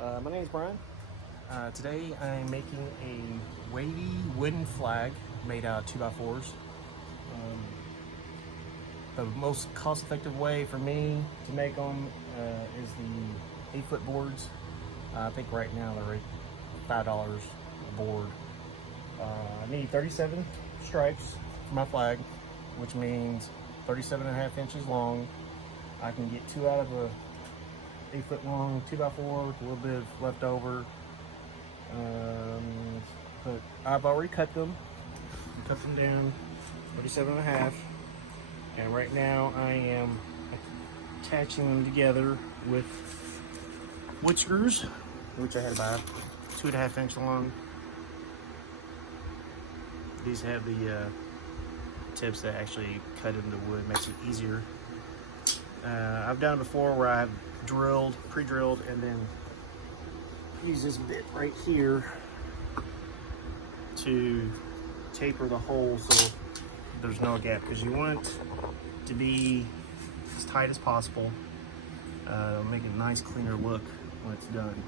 My name is Brian. Today I'm making a wavy wooden flag made out of 2x4s. The most cost-effective way for me to make them is the 8-foot boards. I think right now they're $5 a board. I need 37 stripes for my flag, which means 37.5 inches long. I can get 2 out of a 8-foot long 2x4 with a little bit of leftover. But I've already cut them. Cut them down 37.5. And right now I am attaching them together with wood screws, which I had about 2.5 inch long. These have the tips that actually cut into wood, makes it easier. I've done it before where I've drilled, pre-drilled, and then use this bit right here to taper the hole so there's no gap, because you want it to be as tight as possible. Make a nice cleaner look when it's done.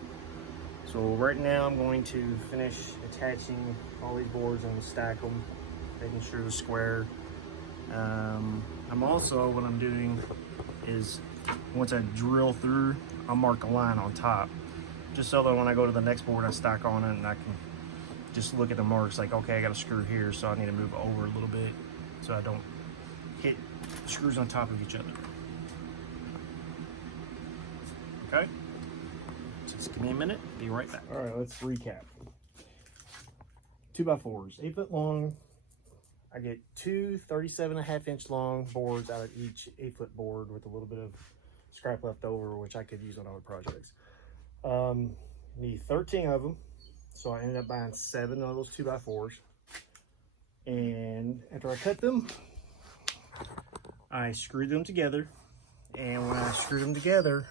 So right now I'm going to finish attaching all these boards and stack them, making sure they're square. I'm also, what I'm doing is, once I drill through, I'll mark a line on top, just so that when I go to the next board I stack on it and I can just look at the marks like, okay, I got a screw here, so I need to move over a little bit so I don't hit screws on top of each other. Okay, just give me a minute, be right back. All right, let's recap. 2x4s, 8-foot long. I get two 37.5 inch long boards out of each 8-foot board with a little bit of scrap left over, which I could use on other projects. Need 13 of them, so I ended up buying 7 of those 2x4s. And after I cut them, I screwed them together. And when I screwed them together,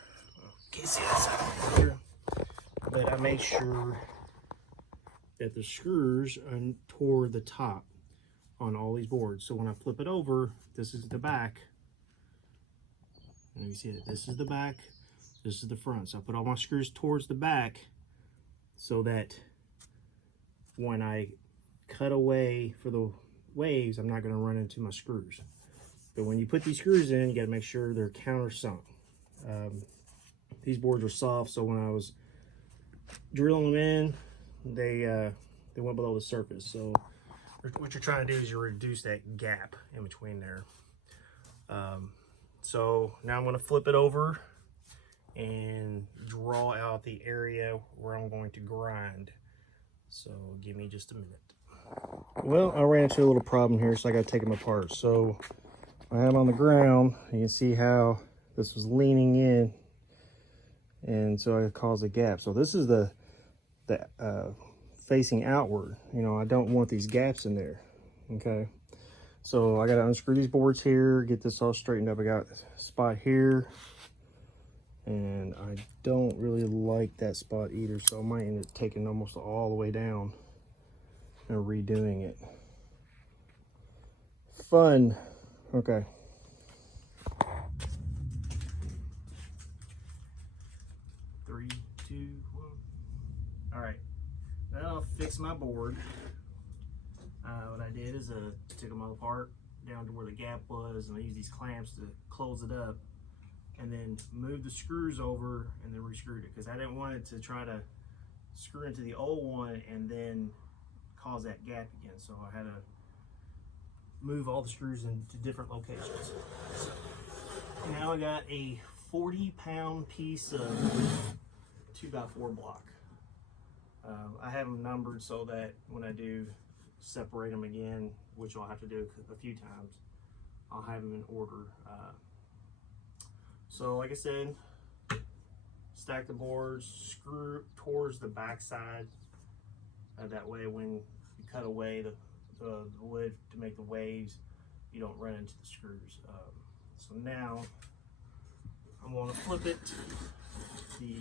can't see that side here, but I made sure that the screws are toward the top on all these boards. So when I flip it over, this is the back. And you see it, this is the back, this is the front. So I put all my screws towards the back so that when I cut away for the waves, I'm not going to run into my screws. But when you put these screws in, you got to make sure they're countersunk. These boards are soft, so when I was drilling them in, they went below the surface. So what you're trying to do is you reduce that gap in between there. So now I'm going to flip it over and draw out the area where I'm going to grind. So give me just a minute. Well, I ran into a little problem here, so I got to take them apart. So I have them on the ground. You can see how this was leaning in, and so it caused a gap. So this is the facing outward. You know, I don't want these gaps in there. Okay, so I got to unscrew these boards here, get this all straightened up. I got a spot here, and I don't really like that spot either, so I might end up taking almost all the way down and redoing it. Fun. Okay. Three, two, one. All right. Now I'll fix my board. What I did is took them all apart down to where the gap was, and I used these clamps to close it up, and then moved the screws over and then re-screwed it, because I didn't want it to try to screw into the old one and then cause that gap again. So I had to move all the screws into different locations. So now I got a 40-pound piece of 2x4 block. I have them numbered so that when I do separate them again, which I'll have to do a few times, I'll have them in order. So like I said, stack the boards, screw towards the back side. That way when you cut away the wood to make the waves, you don't run into the screws. So now I'm going to flip it the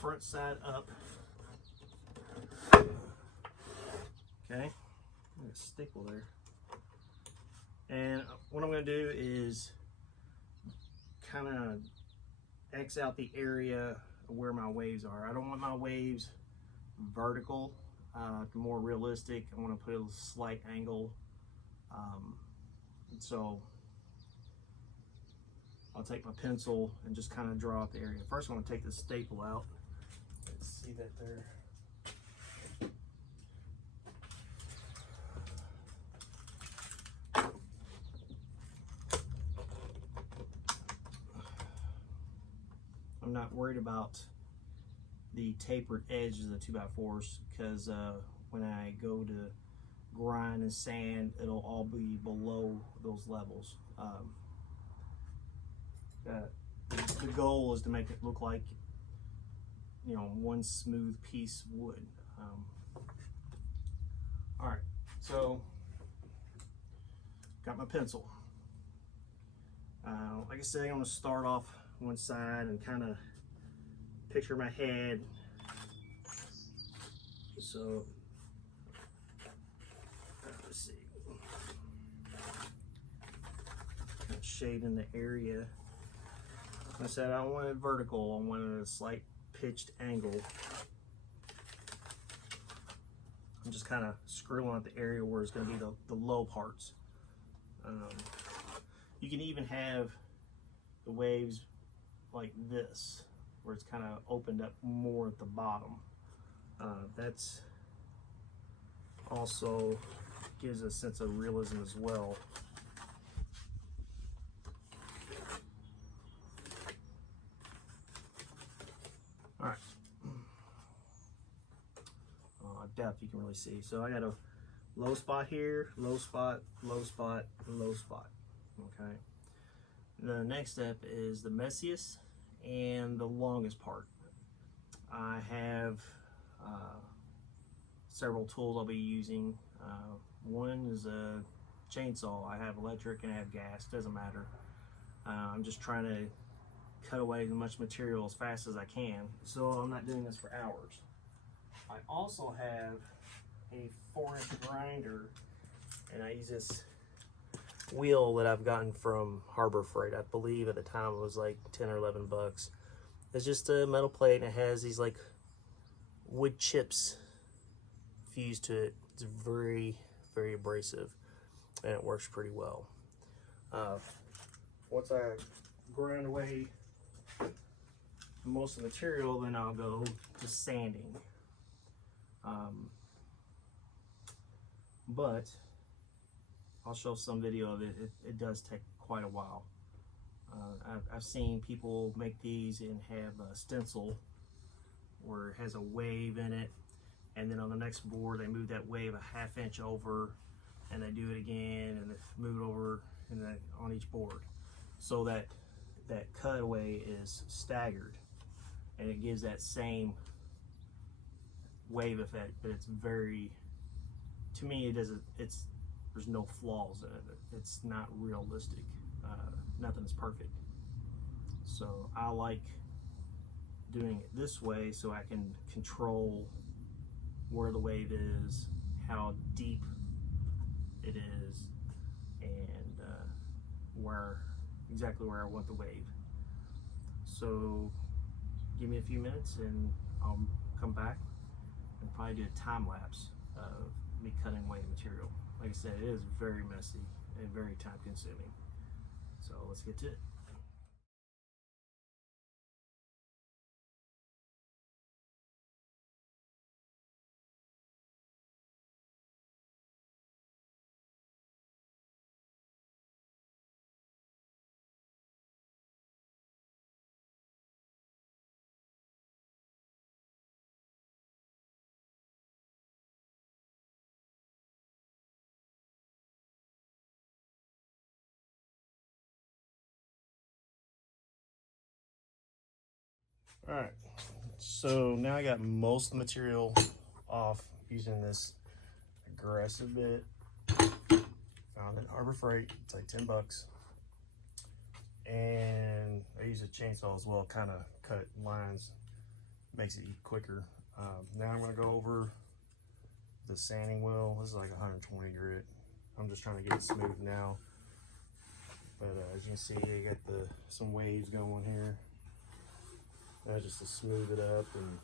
front side up. Okay, a stickle there. And what I'm going to do is kind of X out the area where my waves are. I don't want my waves vertical, more realistic. I want to put a slight angle. So I'll take my pencil and just kind of draw out the area. First, I'm going to take the staple out. Let's see that there. I'm not worried about the tapered edges of the 2x4s because when I go to grind and sand, it'll all be below those levels. The goal is to make it look like, you know, one smooth piece of wood. All right, so got my pencil. Like I said, I'm going to start off one side and kind of picture my head. So let's see, kind of shading the area. Like I said, I don't want it vertical. I wanted a slight pitched angle. I'm just kind of screwing at the area where it's going to be the low parts. You can even have the waves like this, where it's kind of opened up more at the bottom. That's also gives a sense of realism as well. All right. Depth you can really see. So I got a low spot here, low spot, low spot, and low spot. Okay. The next step is the messiest and the longest part. I have several tools I'll be using. One is a chainsaw. I have electric and I have gas, doesn't matter. I'm just trying to cut away as much material as fast as I can, so I'm not doing this for hours. I also have a 4-inch grinder, and I use this wheel that I've gotten from Harbor Freight. I believe at the time it was like 10 or 11 bucks. It's just a metal plate and it has these like wood chips fused to it. It's very, very abrasive and it works pretty well. Once I grind away most of the material, then I'll go to sanding. But I'll show some video of it. It does take quite a while. I've seen people make these and have a stencil where it has a wave in it, and then on the next board they move that wave a 1/2 inch over, and they do it again, and they move it over on each board, so that cutaway is staggered, and it gives that same wave effect. But it's very, to me, it doesn't. There's no flaws in it. It's not realistic. Nothing is perfect. So I like doing it this way so I can control where the wave is, how deep it is, and exactly where I want the wave. So give me a few minutes and I'll come back and probably do a time lapse of me cutting away the material. Like I said, it is very messy and very time consuming. So let's get to it. All right, so now I got most of the material off using this aggressive bit. Found it at Harbor Freight. It's like 10 bucks. And I use a chainsaw as well, kind of cut lines, makes it quicker. Now I'm gonna go over the sanding wheel. This is like 120 grit. I'm just trying to get it smooth now. But as you can see, I got some waves going here. just to smooth it up and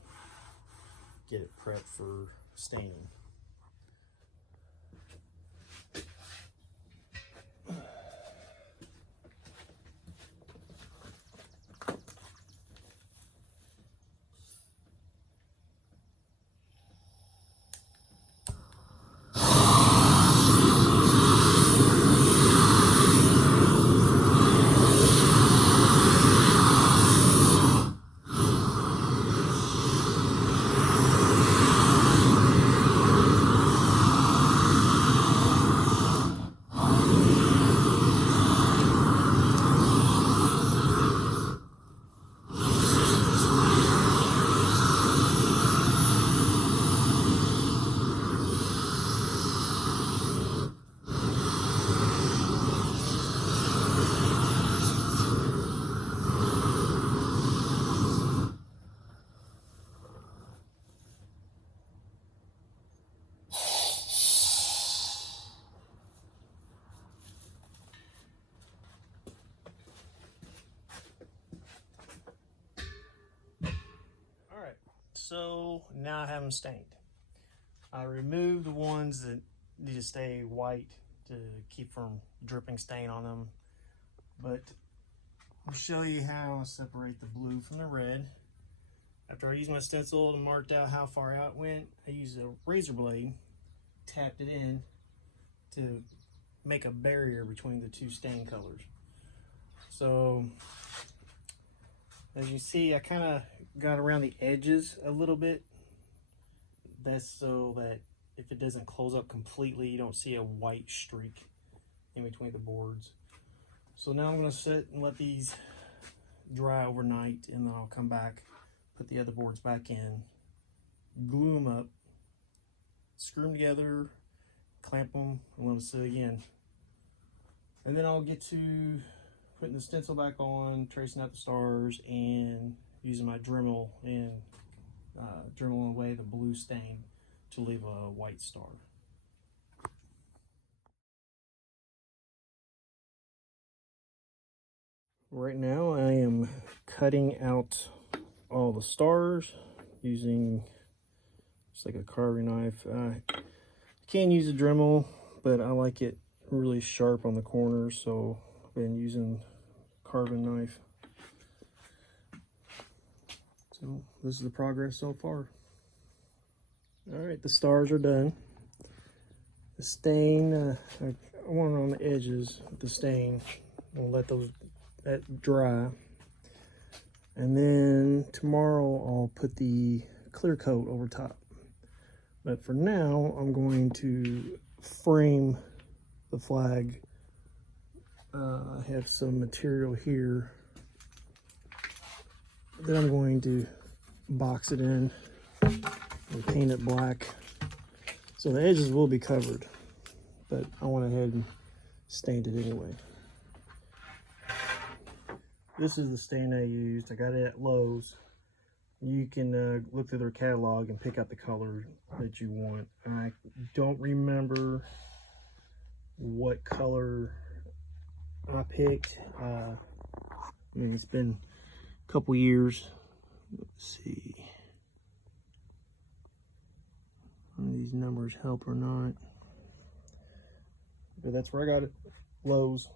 get it prepped for staining. So now I have them stained. I removed the ones that need to stay white to keep from dripping stain on them. But I'll show you how I separate the blue from the red. After I used my stencil and marked out how far out it went, I used a razor blade, tapped it in to make a barrier between the two stain colors. So as you see, I kind of got around the edges a little bit. That's so that if it doesn't close up completely, you don't see a white streak in between the boards. So now I'm going to sit and let these dry overnight, and then I'll come back, put the other boards back in, glue them up, screw them together, clamp them, and let them sit again. And then I'll get to putting the stencil back on, tracing out the stars, and using my Dremel and dremeling away the blue stain to leave a white star. Right now I am cutting out all the stars using just like a carving knife. I can use a Dremel, but I like it really sharp on the corners, so I've been using a carving knife. So this is the progress so far. All right, the stars are done. The stain, I want it on the edges of the stain. I'll let that dry. And then tomorrow I'll put the clear coat over top. But for now, I'm going to frame the flag. I have some material here that I'm going to box it in and paint it black. So the edges will be covered, but I went ahead and stained it anyway. This is the stain I used. I got it at Lowe's. You can look through their catalog and pick out the color that you want. I don't remember what color I picked. I mean, it's been a couple years. Let's see if these numbers help or not. But that's where I got it, Lowe's.